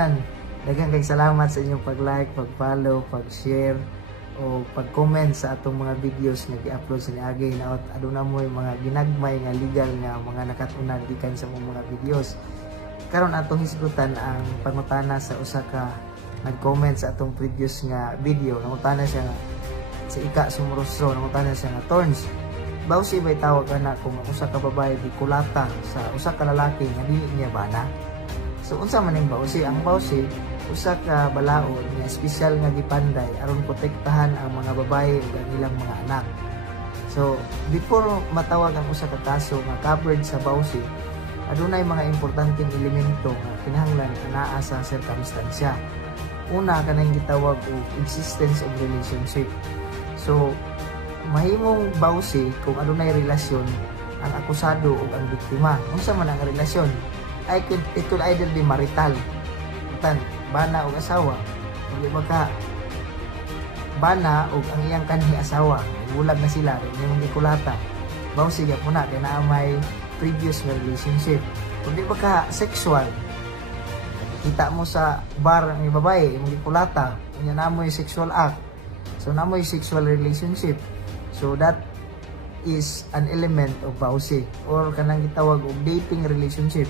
kaigsunan, daghang kay salamat sa inyong pag-like, pag-follow, pag-share o pag-comment sa atong mga videos nga gi-upload sa niagay na aduna mo yung mga ginagmay nga legal nga mga nakatunan gikan sa mga videos. Karon atong hisgutan ang pangutana sa usa ka nag-comment sa atong previous nga video. Nangutana siya nga sa Ika Sumurostro, nangutana siya nga Thorns, bawsi ba'y tawag ana kung usa ka babae di kulata sa usa ka lalaki nga dili niya bana? So unsa man ning bawsi? Ang bawsi usa ka balaod nga espesyal nga gipanday aron protektahan ang mga babae ug ang ilang mga anak. So before matawag ang usa ka kaso nga covered sa bawsi, adunay mga importanteng elemento nga kinahanglan anaa sa circumstansya. Una kanang gitawag og existence of relationship. So mahimong bawsi kung adunay relasyon ang akusado ug ang biktima. Unsa man ang relasyon? It could either be marital, bana o asawa, hindi baka bana o ang iyang kanhi asawa, bulag na sila, hindi kulata, bawsi siya po na, kaya na may previous relationship. Hindi baka sexual, kita mo sa bar ang babae, hindi kulata, hindi na mo yung sexual act, so na mo yung sexual relationship, so that is an element of bawsi, or kanang gitawag og dating relationship.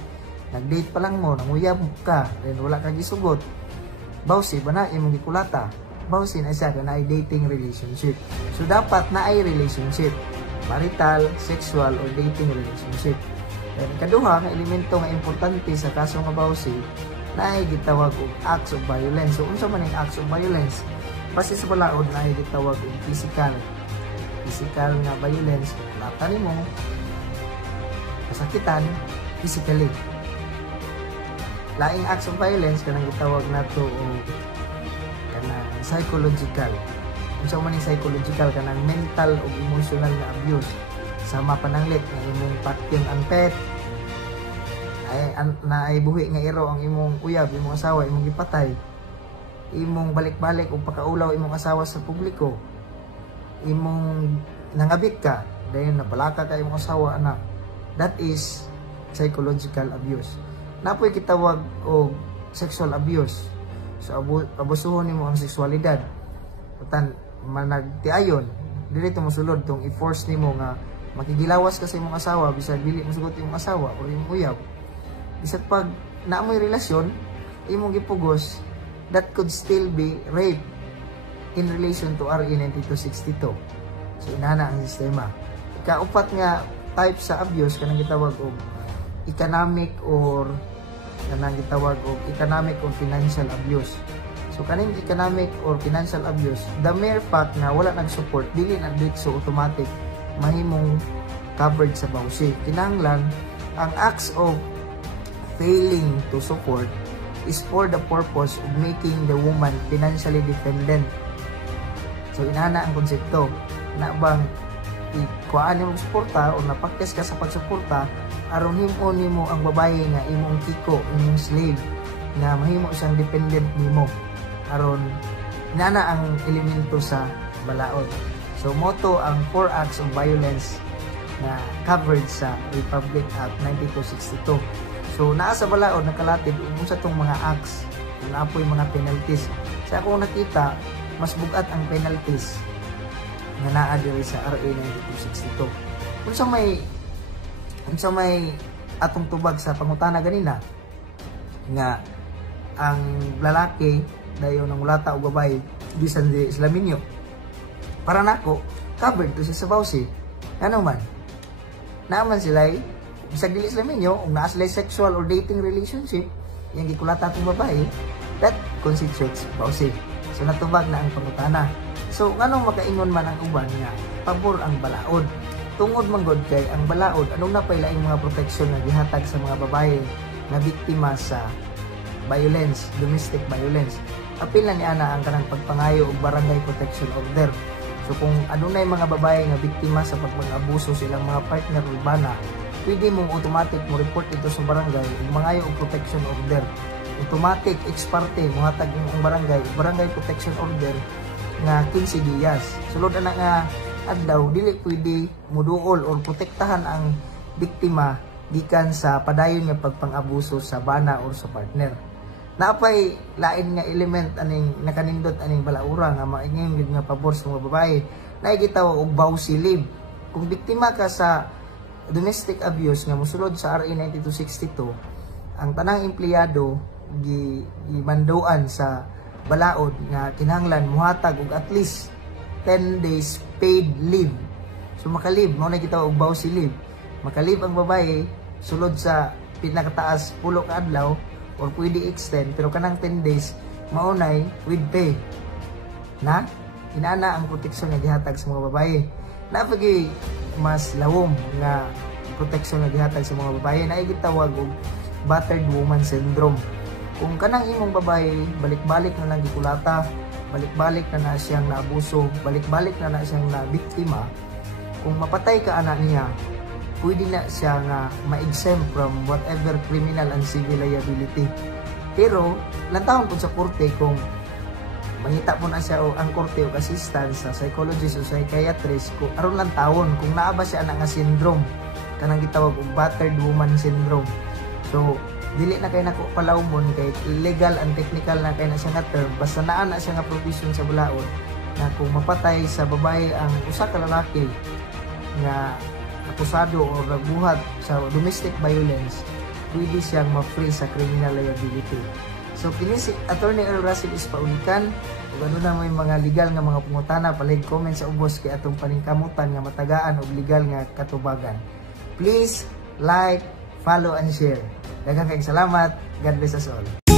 Nag-date pa lang mo, nanguyab ka, then wala kang gisugot. Bawsi ba na imong gikulata? Bawsi na siya na ay dating relationship. So dapat na ay relationship, marital, sexual, or dating relationship. Then kaduha nga elemento nga importante sa kaso nga bawsi na ay gitawag og acts of violence. So unsa man ang acts of violence? Base sa balaod na ay gitawag og physical nga violence. Kulata nimo, kasakitan physically. Laing acts of violence kanang gitawag nato og kanang psychological. Unsa man ning psychological kanang mental ug emotional nga abuse. Sama pananglit nga imong patyon ang pet, ay buhi nga iro ang imong uyab, imong asawa, imong gipatay, imong balik-balik ug pakaulaw imong asawa sa publiko, imong nangabit ka, dayon napalaka ka imong asawa anak. That is psychological abuse. Napoy kitawag og sexual abuse. So abusuhon nimo ang sexualidad. Utan managtiayon, dili to mosulod tong i-force nimo nga makigilawas ka sa imong asawa bisag dili mo sugot imong asawa o imong uyab. Bisag pag naamoy relasyon imong gipugos, that could still be rape in relation to RA 9262. So inana ang sistema. Ikaupat nga type sa abuse kanang gitawag og economic or kanang gitawag og economic or financial abuse. So kaning economic or financial abuse, the mere fact na wala nag-support dili na so automatic mahimong covered sa bawsi. Kinahanglan ang acts of failing to support is for the purpose of making the woman financially dependent. So inana ang konsepto na bang ikuan nimo suporta o napaktes ka sa pagsuporta aron himo nimo ang babae nga imong kiko, imong slave nga mahimo siyang dependent nimo aron nana ang elemento sa balaod. So moto ang 4 acts of violence na covered sa Republic Act 9262. So naa sa balaod nakalatid unsa tong mga acts, naapoy mga penalties. Sa akong nakita mas bugat ang penalties nga naa diri sa RA 9262. Unsa may atong tubag sa pangutana ganina nga ang lalaki dayon nangulata og babae bisan di sila minyo. Para nako covered to sa bawsi. Ano man? Naaman sila bisag dili sila minyo ug naa sila sexual or dating relationship, yang gikulata atong babae, that constitutes bawsi. So natubag na ang pangutana. So nganong makaingon man ang uban nga pabor ang balaod? Tungod man gud kay ang balaod anong napay laing mga proteksyon nga gihatag sa mga babae nga biktima sa violence, domestic violence. Apil na ni ana ang kanang pagpangayo og barangay protection order. So kung adunay mga babae nga biktima sa pagpang-abuso sa ilang mga partner o bana, pwede mong automatic mo report ito sa barangay ug mangayo og protection order. Automatic ex parte mo hatag ang barangay protection order nga 15 días. Sulod ana nga adlaw dili pwede muduol or protektahan ang biktima gikan sa padayon nga pagpang-abuso sa bana or sa partner. napay lain nga element aning nakanindot aning balaura nga maingin gid nga pabor sa mga babae na gitawag og bawsi leave. Kung biktima ka sa domestic abuse nga mosulod sa RA 9262, ang tanang empleyado gimanduan sa balaod nga kinahanglan muhatag og at least 10 days paid leave. So makalib mao na gitawag og bawsi leave. Makalib ang babae sulod sa pinakataas 10 ka adlaw or pwede extend, pero kanang 10 days maunay with pay na inana ang proteksyon nga gihatag sa mga babae. Napagi mas lawom nga proteksyon nga gihatag sa mga babae na gitawag og battered woman syndrome. Kung kanang imong babae balik-balik na lang gikulata, balik-balik na siyang naabuso, balik-balik na siyang nabiktima, kung mapatay ka ana niya, pwede na siya nga ma-exempt from whatever criminal and civil liability. Pero, lantawon po sa korte kung mangita po na siya o ang korte o assistance sa psychologist o psychiatrist, kung aron lang tawon kung naa ba siya nga syndrome, kanang gitawag og battered woman syndrome. So, dili na kay nako palawmon kay legal and technical na kay na siya nga term, basta naa na siya nga provision sa bulaod na kung mapatay sa babae ang usa ka lalaki nga akusado o nagbuhat sa domestic violence, pwede siyang ma-free sa criminal liability. So kini si Attorney Earl Russell is paulikan ug ano na may mga legal nga mga pangutana, palig comment sa ubos kay atong paningkamutan nga matagaan og legal nga katubagan. Please like, follow and share. Daghang kayong salamat. God bless us all.